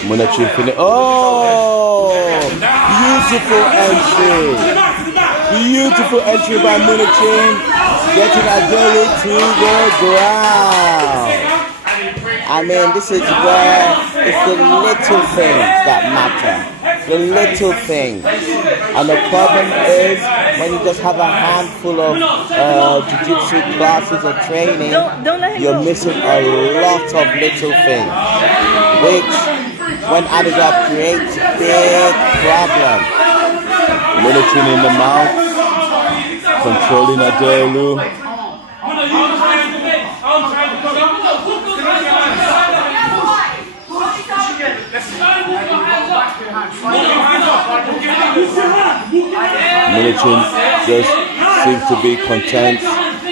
Munachin finish. Oh! Beautiful entry. Beautiful entry by Munachin. Getting Adela to the ground. I mean, this is where it's the little things that matter. The little things. And the problem is when you just have a handful of jiu-jitsu classes or training, you're missing a lot of little things, which when added up creates big problems. Munachin in the mouth, controlling Adela. Munachin just seems to be content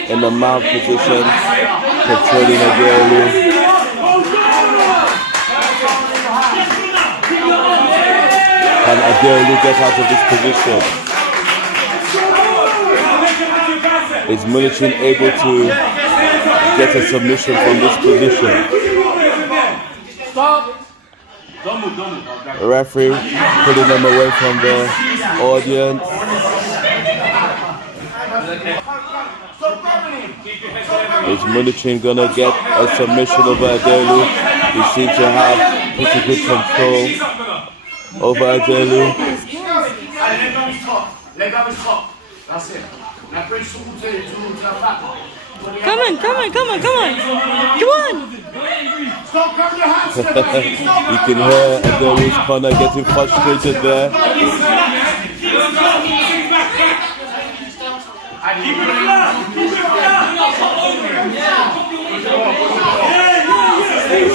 in the mount position, controlling Adela. Can Adela get out of this position? Is Merlin able to get a submission from this position? Stop. The referee putting them away from the audience. Is Merlin gonna get a submission over Adela? He seems to have pretty good control over Adela. That's it. Now bring someone to the back. Come on. Stop grabbing your hands. You can hear Adela's corner getting frustrated there.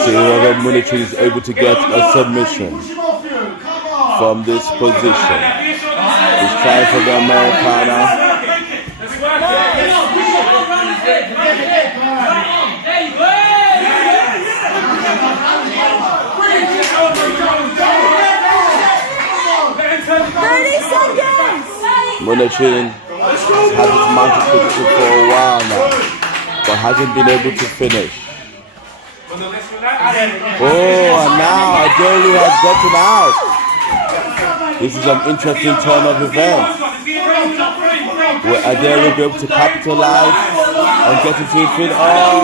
See whether Munachin is able to get a submission from this position. He's trying for the Americana. Munachin has his mounted position for a while now. but hasn't been able to finish. Oh, and now Adela has gotten out. This is an interesting turn of events. Will Adela be able to capitalize and get into his feet? Oh!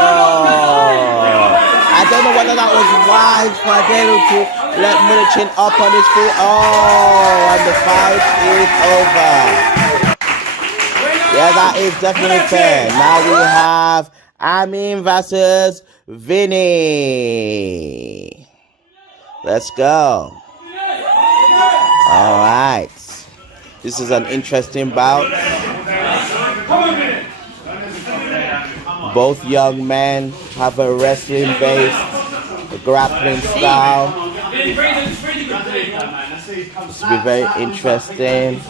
I don't know whether that was wise for Adela to let Merlin up on his feet. Oh, and the fight is over. Yeah, that is definitely fair. Now we have Amin versus Vinnie. Let's go. All right. This is an interesting bout. Both young men have a wrestling-based grappling style. This will be very interesting.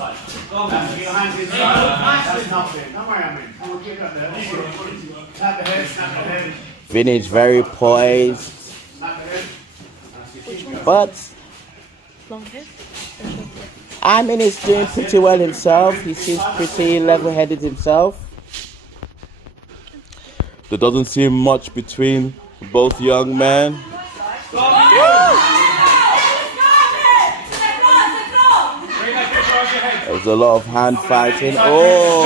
Vinnie is very poised, but Amin is doing pretty well himself. He seems pretty level-headed himself. There doesn't seem much between both young men. There's a lot of hand fighting. Oh!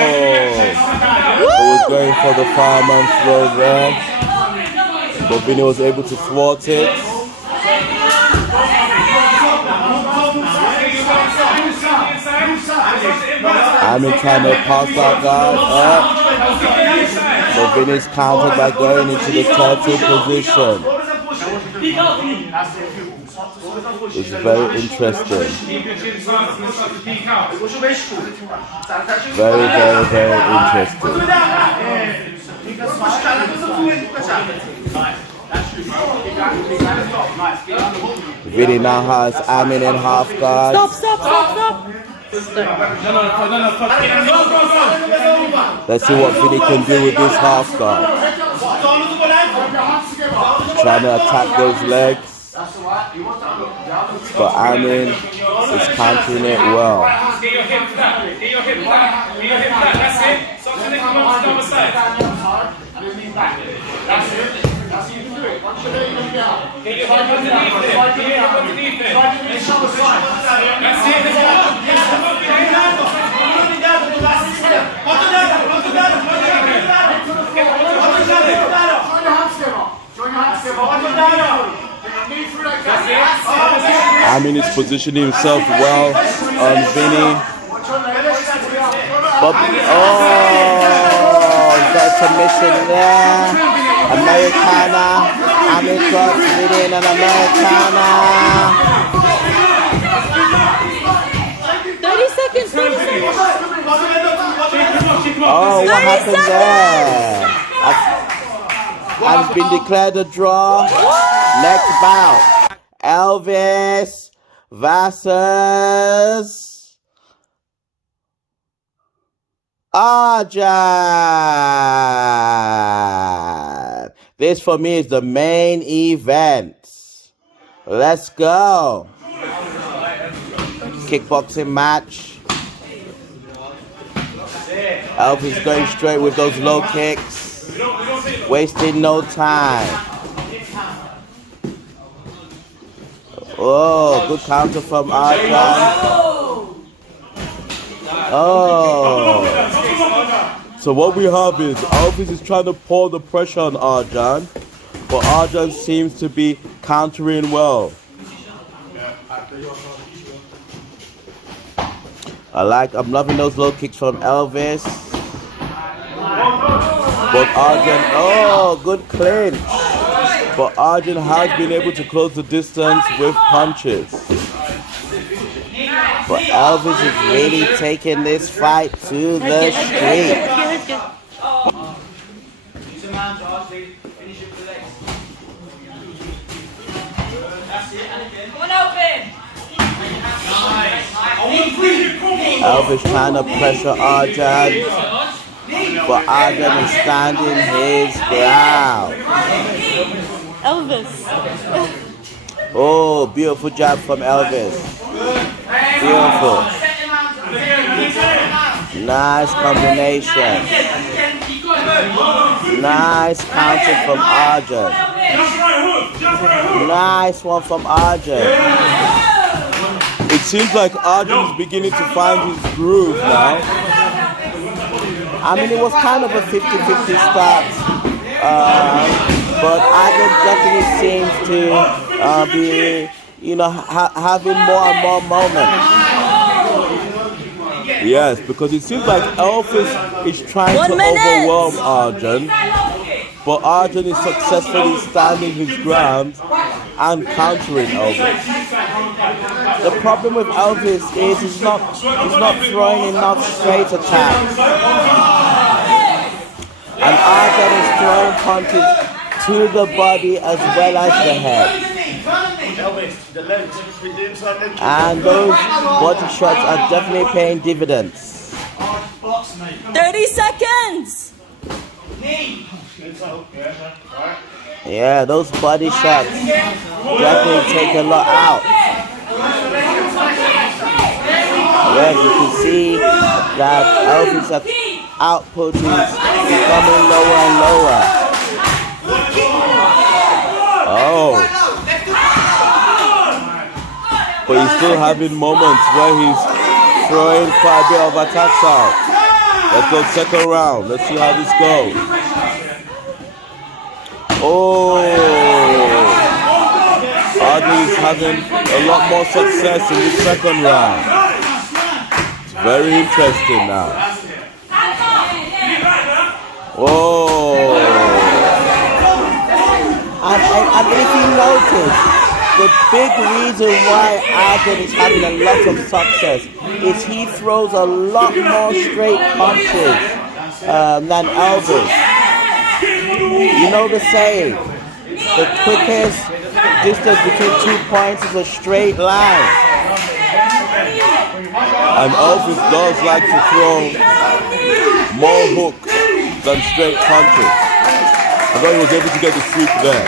He was going for the fireman throw there, but Vinnie was able to thwart it. Amin trying to pass that guard up. So Vinnie's countered by going into the turtle position. It's very interesting. Very, very, very interesting. Vinnie now has Amin in half guard. Stop. Let's see what Vinnie can do with this half guard. He's trying to attack those legs, but Amin is countering it well. Amin is positioning himself well on Vinnie. But, there's a submission there. Americana. Amin got Vinnie in an Americana. 30 seconds. Oh, what happened there? Has been declared a draw. Next bout, Elvis versus Arjun. This for me is the main event. Let's go. Kickboxing match. Elvis going straight with those low kicks. Wasting no time. Oh, good counter from Arjun. Oh. So what we have is Elvis is trying to pour the pressure on Arjun, but Arjun seems to be countering well. I'm loving those low kicks from Elvis. But Arjun, good clinch. But Arjun has been able to close the distance with punches. But Elvis is really taking this fight to the street. Elvis trying to pressure Arjun, but Arjun is standing his ground. Elvis. Oh, beautiful jab from Elvis. Beautiful. Nice combination. Nice counter from Arjun. Nice one from Arjun. It seems like Arjun is beginning to find his groove now. I mean, it was kind of a 50-50 start, but Arjun definitely seems to be, having more and more moments. Yes, because it seems like Elvis is trying to overwhelm Arjun, but Arjun is successfully standing his ground and countering Elvis. The problem with Elvis is he's not throwing enough straight attacks, and Arjun is throwing punches to the body as well as the head. And those body shots are definitely paying dividends. 30 seconds. Yeah, those body shots definitely take a lot out. Yeah, you can see that Elvis' output is becoming lower and lower. Oh. But he's still having moments where he's throwing quite a bit of attacks out. Let's go second round. Let's see how this goes. Oh. Arjun is having a lot more success in the second round. It's very interesting now. Oh. And if you notice, the big reason why Arjun is having a lot of success is he throws a lot more straight punches than Elvis. You know the saying, the quickest distance between 2 points is a straight line. And Elvis does like to throw more hooks than straight punches. I thought he was able to get the sweep there.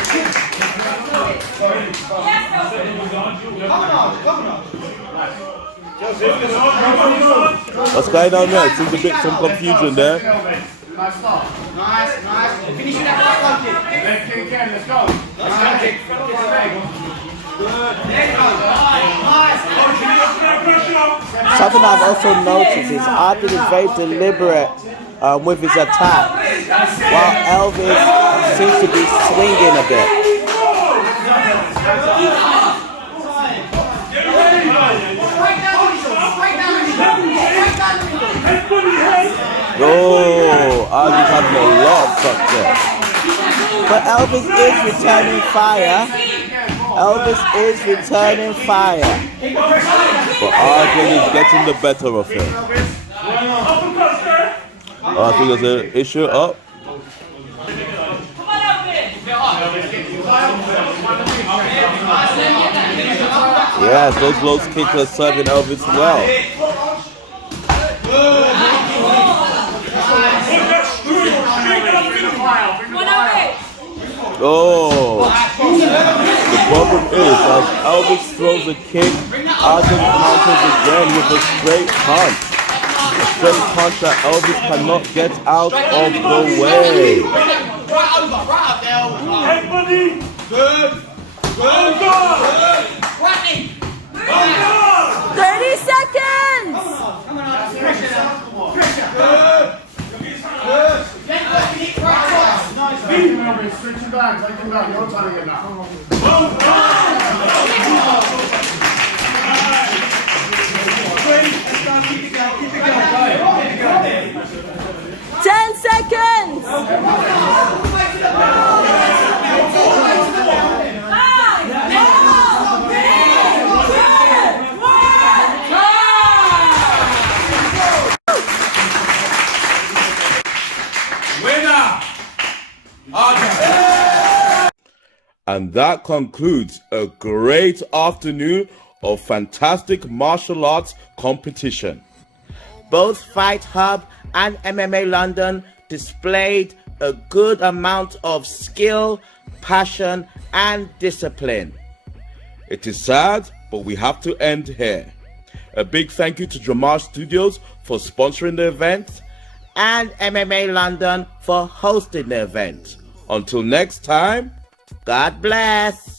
What's going on there? It seems a bit some confusion there. Nice. Finish that Let's go. Something I've also noticed is Arjun is very deliberate with his attack, while Elvis seems to be swinging a bit. Oh, Arjun's having a lot of success. But Elvis is returning fire. But Arjun is getting the better of him. Oh, I think there's an issue up. Yes, those low kicks are serving Elvis well. Oh, the problem is as Elvis throws a kick, Arjun counters again with a straight punch. A straight punch that Elvis cannot get out of the way. Good. 30 seconds. Switch your back. Take him back. No time to get back. 10 seconds. And that concludes a great afternoon of fantastic martial arts competition. Both Fight Hub and MMA London displayed a good amount of skill, passion, and discipline. It is sad, but we have to end here. A big thank you to JOMAJ Studios for sponsoring the event, and MMA London for hosting the event. Until next time, God bless.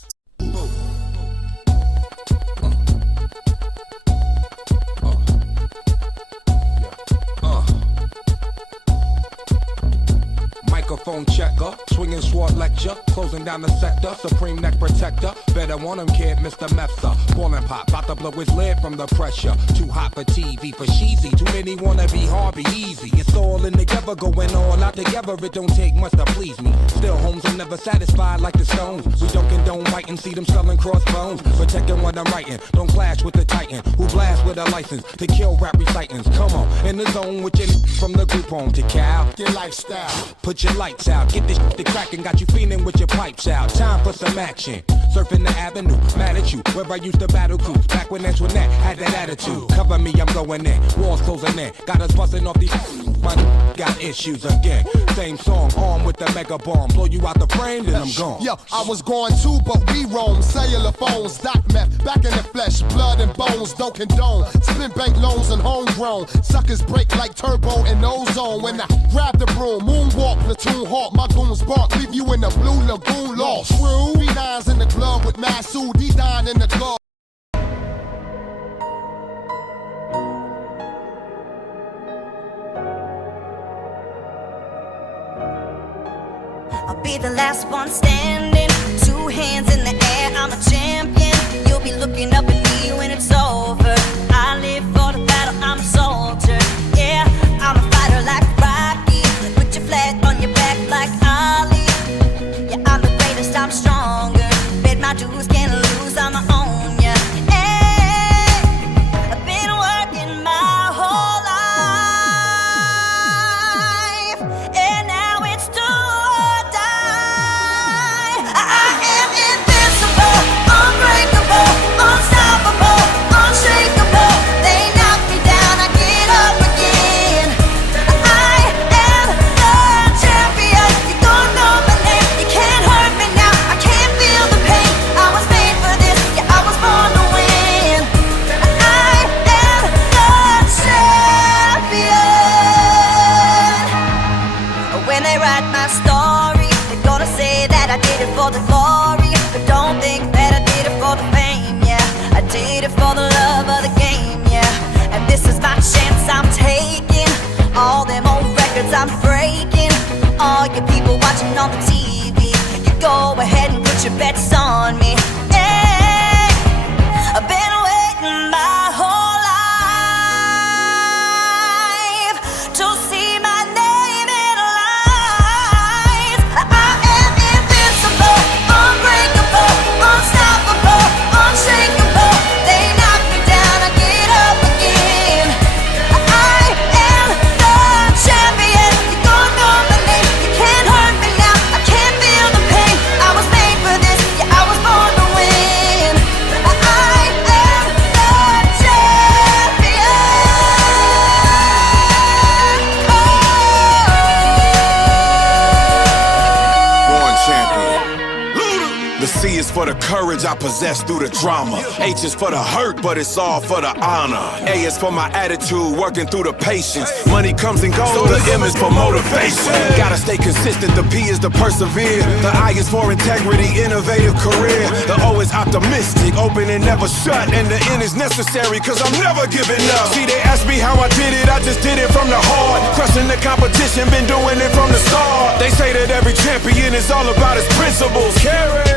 Microphone checker, swinging sword lecture, closing down the sector, supreme neck protector. Better want him, kid, Mr. Mepsa. Ballin' pop, about to blow his lid from the pressure. Too hot for TV, for cheesy. Too many wanna be hard, be easy. It's all in together, going all out together. It don't take much to please me. Still, homes are never satisfied like the Stones. We don't condone writing, see them selling crossbones. Protecting what I'm writing, don't clash with the Titan who blast with a license to kill rap recitants. Come on, in the zone with your from the group home to Cal. Your lifestyle, put your lights out, get this shit to crackin', got you feeling with your pipes out. Time for some action, surfing the avenue, mad at you, where I used to battle cruise. Back when Antoinette had that attitude. Cover me, I'm going in, walls closing in, got us busting off these. My got issues again. Same song, armed with the mega bomb. Blow you out the frame, then I'm gone. Yo, I was going too, but we roam. Cellular phones, doc meth, back in the flesh, blood and bones, don't condone. Spin bank loans and homegrown. Suckers break like turbo and ozone. When I grab the broom, moonwalk, platoon hawk, my goons bark, leave you in the blue lagoon lost. True, B9s in the glove with Masood, D9 in the glove. I'll be the last one standing, 2 hands in the air, I'm a champion. You'll be looking up at me when it's over. I live for the battle, I'm a soldier. Yeah, I'm a fighter like Rocky. Put your flag on your back like Ali. Yeah, I'm the greatest, I'm stronger. Bet my dues, can't lose, I'ma own ya. Hey, I've been working my whole life, and now it's too. For the glory, but don't think that I did it for the fame, yeah. I did it for the love of the game, yeah. And this is my chance I'm taking. All them old records I'm breaking. All you people watching on the TV, you go ahead and put your bets on me. Hey, I've been waiting my whole life to see my name in lights. Unbreakable, unstoppable, unshakable. They knock me down, I get up again. I am the champion. You don't know my name, you can't hurt me now. I can't feel the pain. I was made for this, yeah, I was born to win. I am the champion. Born champion. The C is for the courage I possess through the drama. H is for the hurt, but it's all for the honor. A is for my attitude, working through the patience. Money comes and goes, so the M is for motivation. Gotta stay consistent, the P is to persevere. The I is for integrity, innovative career. The O is optimistic, open and never shut. And the N is necessary, cause I'm never giving up. See, they ask me how I did it, I just did it from the heart. Crushing the competition, been doing it from the start. They say that every champion is all about his principles. Carry.